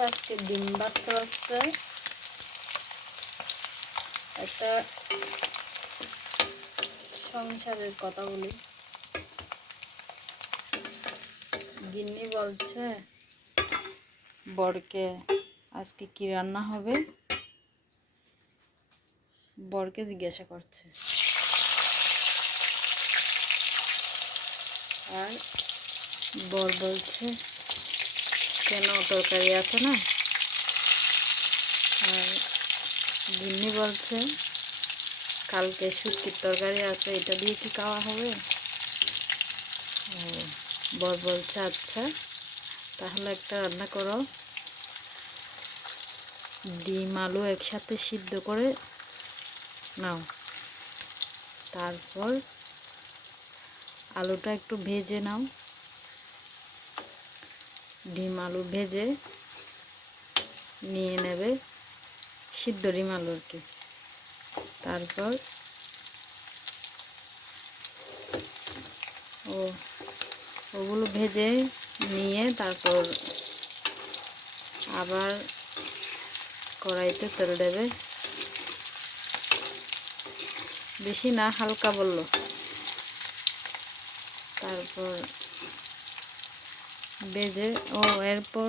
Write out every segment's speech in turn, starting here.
আজকে ডিম ভাজতে ভাজতে একটা সংসারের কথা বলি। গিন্নি বলছে বরকে আজকে কি রান্না হবে, বরকে জিজ্ঞাসা করছে। আর বর বলছে কেন তরকারি আছে না। আর গিন্নি বলছে কালকে শুটকির তরকারি আছে, এটা দিয়ে কি খাওয়া হবে। ও বর বলছে আচ্ছা তাহলে একটা রান্না করো, ডিম আলু একসাথে সিদ্ধ করে নাও, তারপর আলুটা একটু ভেজে নাও, ডিম আলু ভেজে নিয়ে নেবে, সিদ্ধ ডিম আলু আর কি। তারপর ওগুলো ভেজে নিয়ে তারপর আবার কড়াইতে তেল দেবে, বেশি না হালকা বলল। তারপর ভেজে এরপর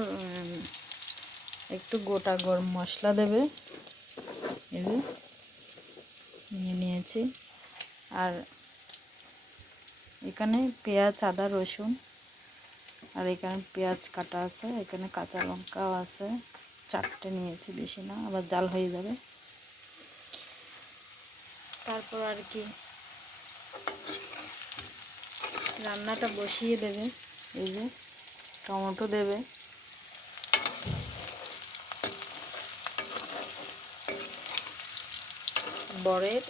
একটু গোটা গরম মশলা দেবে, এই যে নিয়ে নিয়েছি। আর এখানে পেঁয়াজ আদা রসুন, আর এখানে পেঁয়াজ কাটা আছে, এখানে কাঁচা লঙ্কাও আছে, 4টে নিয়েছি, বেশি না আবার জাল হয়ে যাবে। তারপর আর কি রান্নাটা বসিয়ে দেবে, এই যে টমেটো দেবে, বরের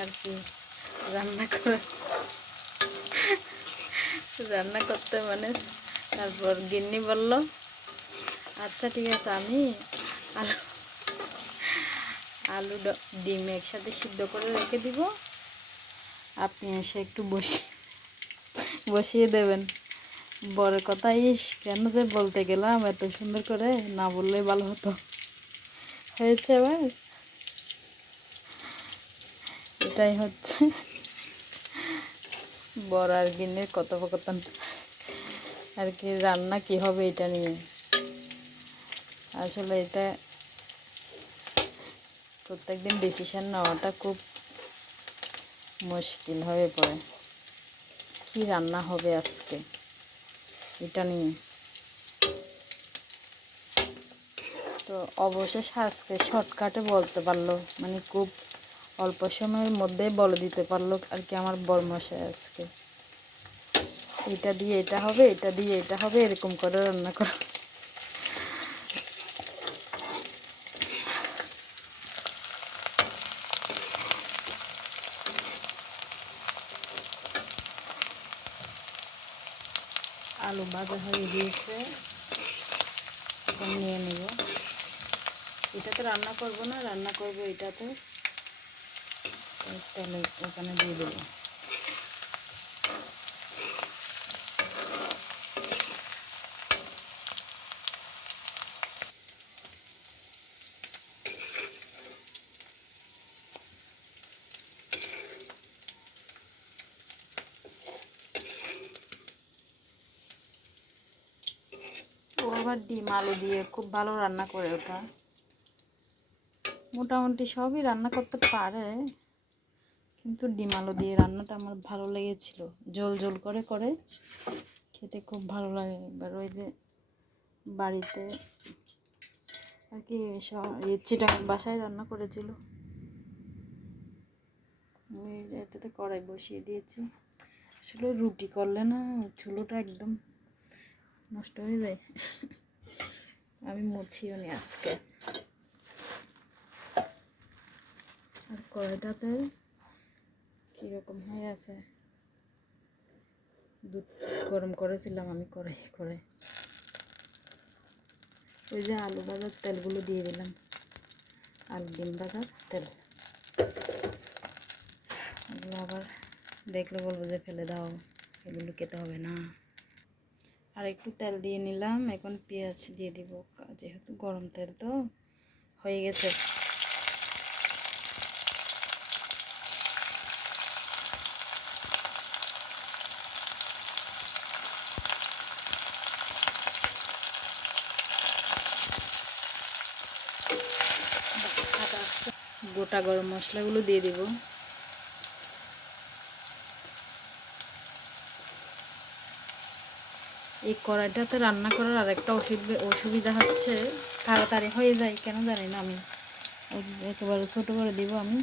আর কি রান্না করতে মানে। তারপর গিন্নি বলল আচ্ছা ঠিক আছে আমি আলু আলু ডিম একসাথে সিদ্ধ করে রেখে দিব, আপনি এসে একটু বসিয়ে দেবেন। বরের কথা কেন যে বলতে গেলাম এত সুন্দর করে, না বললেই ভালো হতো। হয়েছে এবার এটাই হচ্ছে বর আর গিন্নির কথোপকথন আর কি, রান্না কি হবে এটা নিয়ে। আসলে এটা প্রত্যেকদিন ডিসিশন নেওয়াটা খুব মুশকিল হয়ে পড়ে, কি রান্না হবে আজকে এটা নিয়ে। তো অবশেষে আজকে শর্টকাটে বলতে পারলো, মানে খুব অল্প সময়ের মধ্যে বলে দিতে পারলো আর কি আমার বরমশাই আজকে এটা দিয়ে এটা হবে, এটা দিয়ে এটা হবে, এরকম করে রান্না করো। আলু ভাজা হয়ে গিয়েছে, এখন নিয়ে নেব। এটাতে রান্না করব না, রান্না করব এটাতে, তাহলে ওখানে দিয়ে দেবো। ও আবার ডিম আলু দিয়ে খুব ভালো রান্না করে, ওটা মোটামুটি সবই রান্না করতে পারে, কিন্তু ডিম আলু দিয়ে রান্নাটা আমার ভালো লেগেছিল, ঝোল ঝোল করে করে খেতে খুব ভালো লাগে। এবার ওই যে বাড়িতে আর কি চিটাং বাসায় রান্না করেছিল, আমি এটাতে কড়াই বসিয়ে দিয়েছি। আসলে রুটি করলে না চুলোটা একদম নষ্ট হয়ে যায়, আমি মুছিও নি আজকে। আর কড়াইটাতে কীরকম হয়ে আছে, দুধ গরম করেছিলাম আমি কড়াই করে, ওই যে আলু ভাজার তেলগুলো দিয়ে দিলাম, আলু ডিম ভাজার তেল। এগুলো আবার দেখলে বলবো যে ফেলে দাও, এগুলো খেতে হবে না। আর একটু তেল দিয়ে নিলাম। এখন পেঁয়াজ দিয়ে দিব, যেহেতু গরম তেল তো হয়ে গেছে। গোটা গরম মশলাগুলো দিয়ে দিব। এই কড়াইটাতে রান্না করার আরেকটা অসুবিধা হচ্ছে, তাড়াতাড়ি হয়ে যায় কেন জানি না। আমি একেবারে ছোটো করে দিব আমি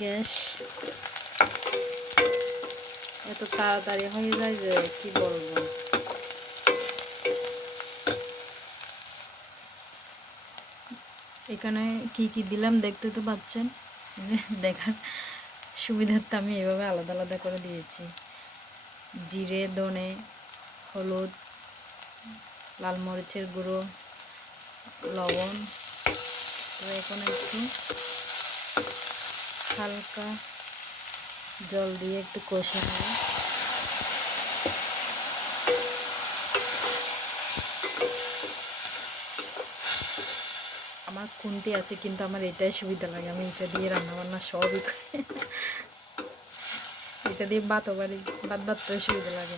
গ্যাস, এত তাড়াতাড়ি হয়ে যায় যে কি বলবো। এখানে কি কি দিলাম দেখতে তো পাচ্ছেন, দেখার সুবিধার্থে আমি এভাবে আলাদা আলাদা করে দিয়েছি। জিরে, ধনে, হলুদ, লাল মরিচের গুঁড়ো, লবণ। তো এখন একটু হালকা জল দিয়ে একটু কষে নেব। আমার খুন্তি আছে, কিন্তু আমার এটাই সুবিধা লাগে, আমি এটা দিয়ে রান্নাবান্না সবই করি। এটা দিয়ে ভাতও পারি, ভাত সুবিধা লাগে,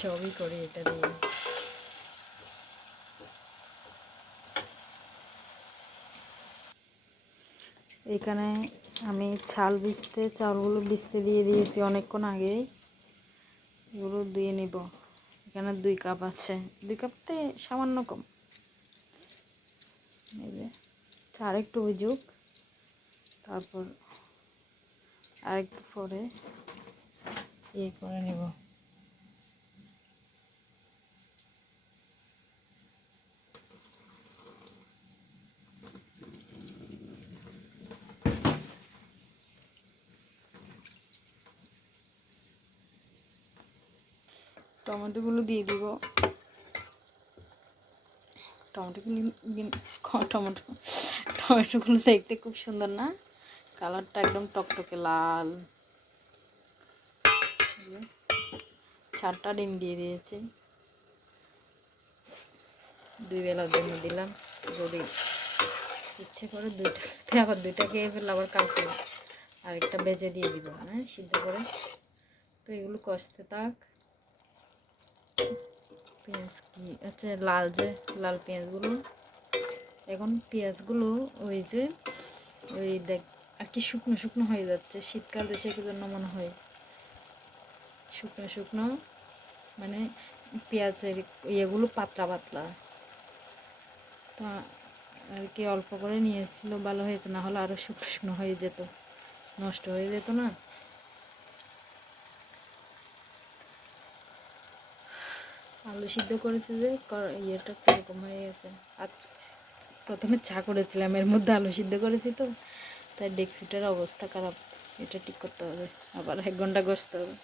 সবই করি এটা দিয়ে। এখানে আমি চালগুলো ভিজতে দিয়ে দিয়েছি অনেকক্ষণ আগেই। এগুলো দিয়ে নিব। এখানে 2 কাপ আছে, 2 কাপতে সামান্য কম। এই যে আর একটু ভিজুক, তারপর আরেকটু পরে করে নেব। টমেটোগুলো দিয়ে দিব। টমেটোগুলো দেখতে খুব সুন্দর না, কালারটা একদম টকটকে লাল। 4টা ডিম দিয়ে দিয়েছি, 2 বেলার জন্য দিলাম। যদি ইচ্ছে করে 2টা আবার 2টা খেয়ে ফেললে আবার কালকে আরেকটা বেজে দিয়ে দিব, হ্যাঁ, সিদ্ধ করে। তো এগুলো কষতে থাক। পেঁয়াজ কি আচ্ছা, লাল পেঁয়াজগুলো, এখন পেঁয়াজগুলো ওই দেখ আর কি শুকনো শুকনো হয়ে যাচ্ছে, শীতকাল তো সেই জন্য মনে হয় শুকনো শুকনো, মানে পেঁয়াজের ইয়েগুলো পাতলা পাতলা। তো আর কি অল্প করে নিয়েছিল, ভালো হয়েছে, না হলে আরও শুকনো শুকনো হয়ে যেত, নষ্ট হয়ে যেত না। আলু সিদ্ধ করেছে যে ইয়েটা কীরকম হয়ে গেছে। আচ্ছা, প্রথমে চা করেছিলাম, এর মধ্যে আলু সিদ্ধ করেছি তো, তাই ডেক্সিটার অবস্থা খারাপ। এটা ঠিক করতে হবে, আবার 1 ঘন্টা কষতে হবে।